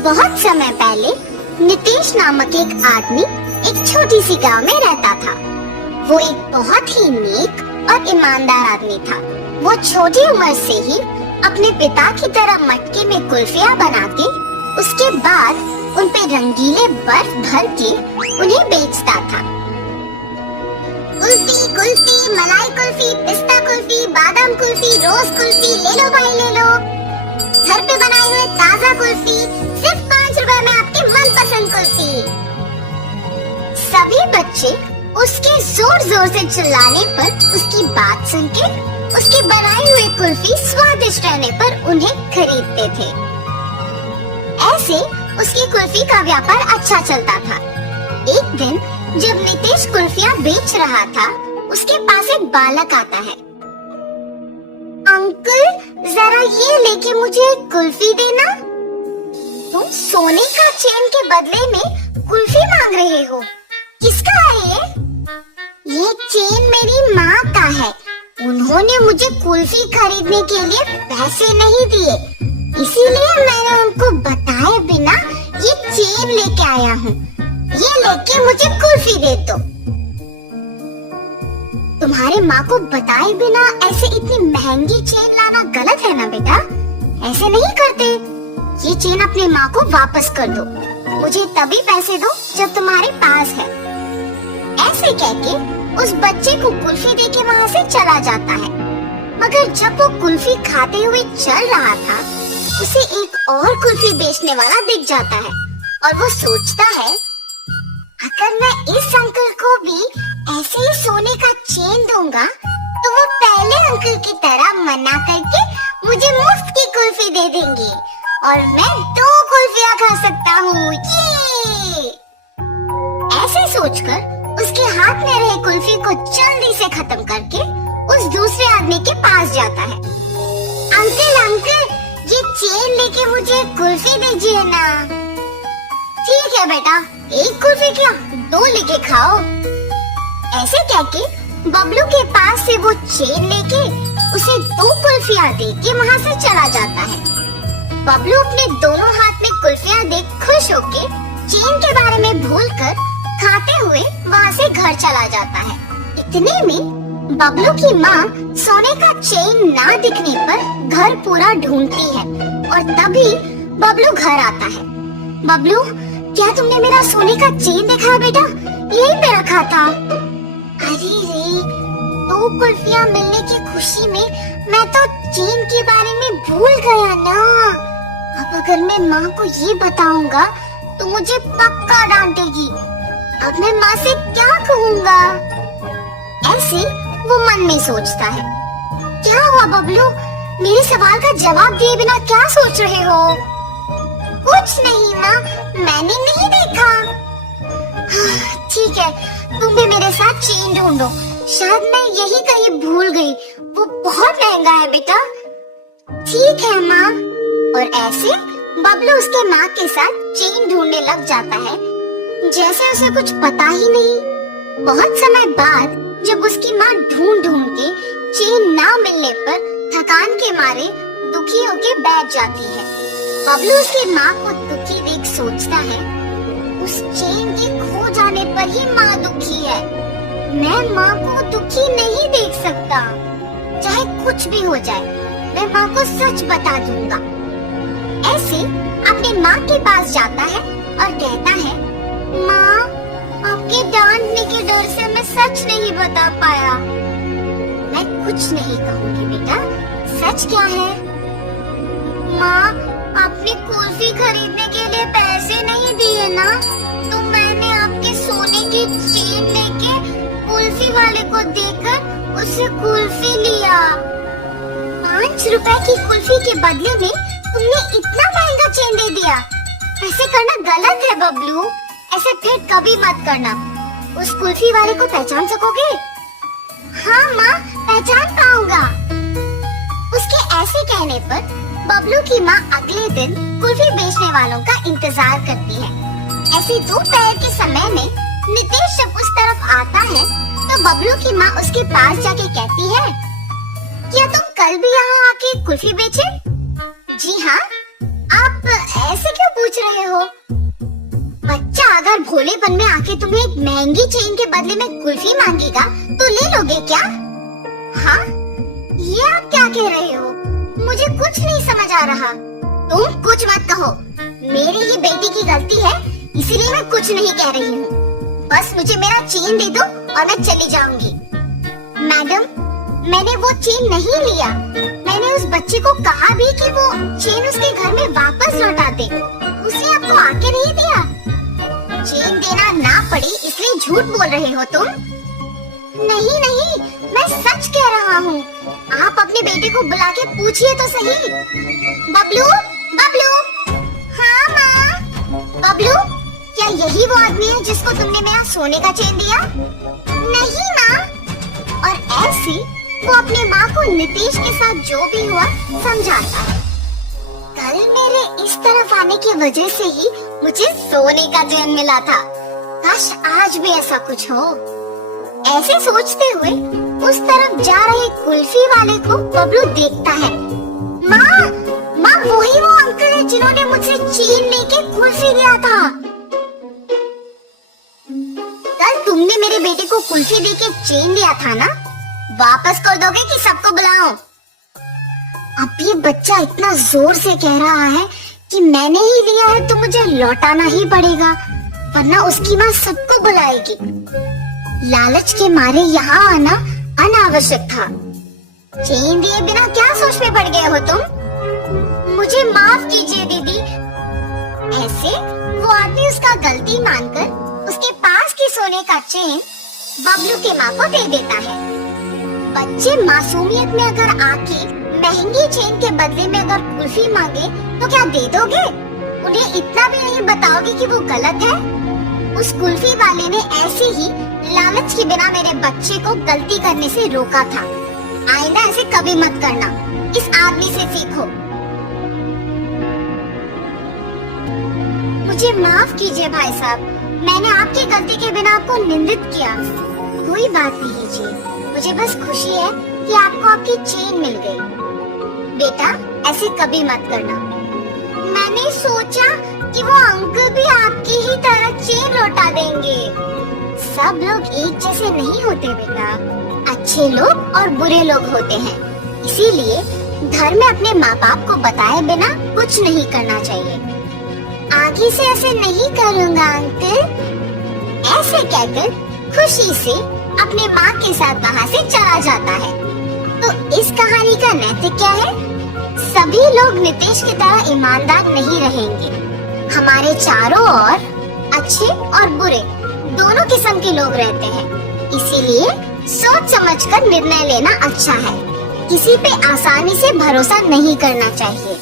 बहुत समय पहले नितेश नामक एक आदमी एक छोटी सी गांव में रहता था। वो एक बहुत ही नेक और ईमानदार आदमी था। वो छोटी उम्र से ही अपने पिता की तरह मटके में कुल्फियाँ बना के उसके बाद उन पे रंगीले बर्फ भर के उन्हें बेचता था। कुल्फी कुल्फी, मलाई कुल्फी, पिस्ता कुल्फी, बादाम कुल्फी, रोज कुल्फी, ले लो भाई ले लो। घर पे बनाए हुए ताजा कुल्फी, सिर्फ 5 रुपए में आपकी मनपसंद कुल्फी। सभी बच्चे उसके जोर जोर से चिल्लाने पर, उसकी बात सुन के उसकी बनाई हुई कुल्फी स्वादिष्ट रहने पर उन्हें खरीदते थे। ऐसे उसकी कुल्फी का व्यापार अच्छा चलता था। एक दिन जब नितेश कुल्फियाँ बेच रहा था, उसके पास एक बालक आता है। अंकल, जरा ये लेके मुझे एक कुल्फी देना। तुम सोने का चेन के बदले में कुल्फी मांग रहे हो? किसका है ये चेन मेरी माँ का है। उन्होंने मुझे कुल्फी खरीदने के लिए पैसे नहीं दिए, इसीलिए मैंने उनको बताए बिना ये चेन लेके आया हूँ। ये लेके मुझे कुल्फी दे दो। तुम्हारे माँ को बताए बिना ऐसे इतनी महंगी चेन लाना गलत है ना बेटा, ऐसे नहीं करते। ये चेन अपनी माँ को वापस कर दो। मुझे तभी पैसे दो जब तुम्हारे पास है। ऐसे कहके उस बच्चे को कुल्फी देके वहाँ से चला जाता है। मगर जब वो कुल्फी खाते हुए चल रहा था, उसे एक और कुल्फी बेचने वाला दिख जाता है और वो सोचता है, अगर मैं इस अंकल को भी ऐसे ही सोने का चेन दूंगा तो वो पहले अंकल की तरह मना करके मुझे मुफ्त की कुल्फी दे देंगे और मैं 2 कुल्फियाँ खा सकता हूँ। ये ऐसे सोचकर उसके हाथ में रहे कुल्फी को जल्दी से खत्म करके उस दूसरे आदमी के पास जाता है। अंकल अंकल, ये चेन लेके मुझे कुल्फी दीजिए ना। ठीक है बेटा, 1 कुल्फी क्या 2 लेके खाओ। ऐसे कहके बबलू के पास से वो चेन लेके उसे 2 कुल्फियाँ दे के वहाँ से चला जाता है। बबलू अपने दोनों हाथ में कुल्फियाँ देख खुश होके चेन के बारे में भूलकर खाते हुए वहाँ से घर चला जाता है। इतने में बबलू की माँ सोने का चेन ना दिखने पर घर पूरा ढूंढती है और तभी बबलू घर आता है। बबलू, क्या तुमने मेरा सोने का चेन देखा है बेटा? यही पे रखा था। अरे रे, 2 कुल्फियाँ मिलने की खुशी में मैं तो चेन के बारे में भूल गया ना। अब अगर मैं माँ को ये बताऊंगा तो मुझे पक्का डांटेगी। अब मैं माँ से क्या कहूँगा? ऐसे वो मन में सोचता है। क्या हुआ बबलू, मेरे सवाल का जवाब दिए बिना क्या सोच रहे हो? कुछ नहीं माँ, मैंने नहीं देखा। ठीक है, तुम भी मेरे साथ चेन ढूंढो। शायद मैं यही कहीं भूल गई, वो बहुत महंगा है बेटा। ठीक है माँ। और ऐसे बबलू उसके माँ के साथ चेन ढूंढने लग जाता है, जैसे उसे कुछ पता ही नहीं। बहुत समय बाद जब उसकी माँ ढूंढ ढूंढ के चेन ना मिलने पर थकान के मारे दुखी होके बैठ जाती है। बबलू उसकी माँ को दुखी देख सोचता है, उस चेन के खो जाने पर ही माँ दुखी है। मैं माँ को दुखी नहीं देख सकता। चाहे कुछ भी हो जाए, मैं माँ को सच बता दूंगा। ऐसे अपनी माँ के पास जाता है और कहता है, माँ, आपके डांटने के डर से मैं सच नहीं बता पाया। मैं कुछ नहीं कहूँगी बेटा, सच क्या है? माँ, आपने कुल्फी खरीदने के लिए पैसे नहीं दिए ना, तो मैंने आपके सोने की चेन लेके कुल्फी वाले को देकर उससे कुल्फी लिया। 5 रुपए की कुल्फी के बदले में तुमने इतना महंगा चेन दे दिया। ऐसे करना गलत है बबलू, ऐसे फिर कभी मत करना। उस कुल्फी वाले को पहचान सकोगे? हाँ माँ, पहचान पाऊंगा। उसके ऐसे कहने पर बबलू की माँ अगले दिन कुल्फी बेचने वालों का इंतजार करती है। ऐसे दोपहर के समय में नितेश जब उस तरफ आता है तो बबलू की माँ उसके पास जाके कहती है, क्या तुम कल भी यहाँ आके कुल्फी बेचे? जी हाँ। आप ऐसे क्यों पूछ सोच रहे हो? बच्चा अगर भोलेपन में आके तुम्हें एक महंगी चेन के बदले में कुल्फी मांगेगा तो ले लोगे क्या? हाँ, ये आप क्या कह रहे हो? मुझे कुछ नहीं समझ आ रहा। तुम कुछ मत कहो, मेरी ही बेटी की गलती है, इसलिए मैं कुछ नहीं कह रही हूँ। बस मुझे मेरा चेन दे दो और मैं चली जाऊंगी। मैडम, मैंने वो चेन नहीं लिया। मैंने उस बच्चे को कहा भी कि वो चेन उसके घर में वापस लौटा दे। उसने आपको आके नहीं दिया। चेन देना ना पड़े इसलिए झूठ बोल रहे हो तुम? नहीं नहीं, मैं सच कह रहा हूँ। आप अपने बेटे को बुला के पूछिए तो सही। बबलू, बबलू। हाँ माँ। बबलू, क्या यही वो आदमी है जिसको तुमने मेरा सोने का चेन दिया? नहीं माँ। और ऐसे वो अपने माँ को नितेश के साथ जो भी हुआ समझाता है। कल मेरे इस तरफ आने की वजह से ही मुझे सोने का चेन मिला था। काश आज भी ऐसा कुछ हो। ऐसे सोचते हुए उस तरफ जा रहे कुल्फी वाले को बबलू देखता है। माँ, माँ वही वो अंकल है जिन्होंने मुझसे चेन लेके कुल्फी दिया था। कल तुमने मेरे बेटे को कुल्फी देके चेन दिया था ना? वापस कर दोगे कि सबको बुलाऊं? अब ये बच्चा इतना जोर से कह रहा है कि मैंने ही लिया है तो मुझे लौटाना ही पड़ेगा, वरना उसकी माँ सबको बुलाएगी। लालच के मारे यहाँ आना अनावश्यक था। चेन दिए बिना क्या सोच में पड़ गए हो तुम? मुझे माफ कीजिए दीदी। ऐसे वो आदमी उसका गलती मानकर उसके पास की सोने का चेन बबलू की माँ को दे देता है। बच्चे मासूमियत में अगर आके महंगी चेन के बदले में अगर कुल्फी मांगे तो क्या दे दोगे? उन्हें इतना भी नहीं बताओगे कि वो गलत है? उस कुल्फी वाले ने ऐसे ही लालच के बिना मेरे बच्चे को गलती करने से रोका था। आइंदा ऐसे कभी मत करना। इस आदमी से सीखो। मुझे माफ कीजिए भाई साहब, मैंने आपकी गलती के बिना आपको निंदित किया। कोई बात नहीं जी, मुझे बस खुशी है कि आपको आपकी चेन मिल गई। बेटा ऐसे कभी मत करना। मैंने सोचा कि वो अंकल भी आपकी ही तरह चेन लौटा देंगे। सब लोग एक जैसे नहीं होते बेटा, अच्छे लोग और बुरे लोग होते हैं। इसीलिए घर में अपने माँ बाप को बताए बिना कुछ नहीं करना चाहिए। आगे से ऐसे नहीं करूँगा अंकल। ऐसे कहकर खुशी से अपने माँ के साथ वहाँ से चला जाता है। तो इस कहानी का नैतिक क्या है? सभी लोग नितेश की तरह ईमानदार नहीं रहेंगे। हमारे चारों ओर अच्छे और बुरे दोनों किस्म के लोग रहते हैं। इसीलिए सोच समझकर निर्णय लेना अच्छा है। किसी पे आसानी से भरोसा नहीं करना चाहिए।